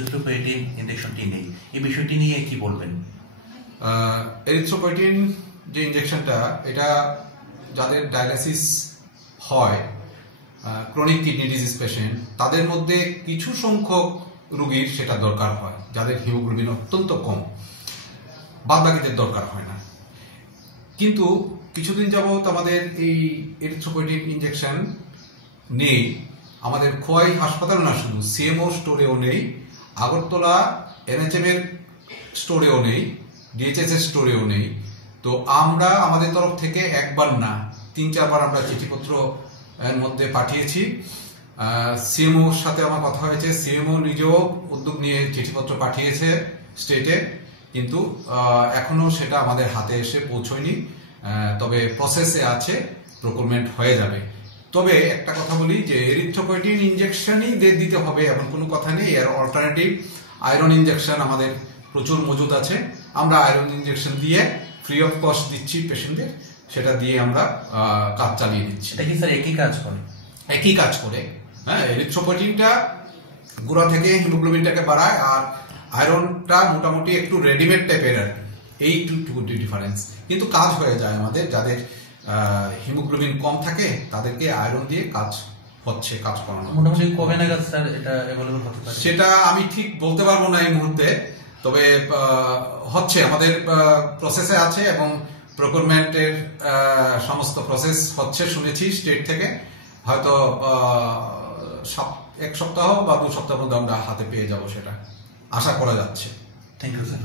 Erythropoietin ইনজেকশনটি নেই, এই বিষয়টি নিয়ে কি বলবেন? এরিথ্রোপয়েটিন যে ইনজেকশনটা, এটা যাদের ডায়ালাইসিস হয়, ক্রনিক কিডনি ডিজিজ পেশেন্ট, তাদের মধ্যে কিছু সংখ্যক রোগীর সেটা দরকার হয়, যাদের হিমোগ্লোবিন অত্যন্ত কম, বাদ বাকিদের দরকার হয় না। কিন্তু কিছুদিন যাবত আমাদের এই এরিথ্রোপয়েটিন ইনজেকশন নেই, আমাদের খোয়াই হাসপাতালে না, শুধু সিএমও স্টোরেও নেই, আগরতলা এনএচএম এর স্টোরেও নেই, ডিএইচএস এর স্টোরেও নেই। তো আমরা আমাদের তরফ থেকে একবার না 3-4 বার আমরা চিঠিপত্র এর মধ্যে পাঠিয়েছি। সিএমওর সাথে আমার কথা হয়েছে, সিএমও নিজেও উদ্যোগ নিয়ে চিঠিপত্র পাঠিয়েছে স্টেটে, কিন্তু এখনো সেটা আমাদের হাতে এসে পৌঁছয়নি। তবে প্রসেসে আছে, প্রকুরমেন্ট হয়ে যাবে। তবে একটা কথা বলি যে এরিথ্রোপয়েটিন ইনজেকশনই দিতে হবে এমন কোনো কথা নেই। এর অল্টারনেটিভ আয়রন ইনজেকশন আমাদের প্রচুর মজুদ আছে, আমরা আয়রন ইনজেকশন দিয়ে ফ্রি অফ কস্ট দিচ্ছি পেশেন্টদের, সেটা দিয়ে আমরা কাজ চালিয়ে দিচ্ছি। এটা কি স্যার একই কাজ করে? একই কাজ করে। হ্যাঁ, এরিথ্রোপয়েটিনটা গোড়া থেকে হিমোগ্লোবিনটাকে বাড়ায়, আর আয়রনটা মোটামুটি একটু রেডিমেড টাইপের আর কি, এইটুকু ডিফারেন্স। কিন্তু কাজ হয়ে যায় আমাদের, যাদের হিমোগ্লোবিন কম থাকে তাদেরকে আয়রন দিয়ে কাজ করানো। মোটামুটি কবে নাগাদ স্যার এটা অ্যাভেলেবল হতে পারে? সেটা আমি ঠিক বলতে পারবো না এই মুহূর্তে, তবে হচ্ছে, আমাদের প্রসেসে আছে এবং প্রকুরমেন্টের সমস্ত প্রসেস হচ্ছে শুনেছি স্টেট থেকে। হয়তো 1 সপ্তাহ বা 2 সপ্তাহের মধ্যে আমরা হাতে পেয়ে যাব, সেটা আশা করা যাচ্ছে। Thank you sir.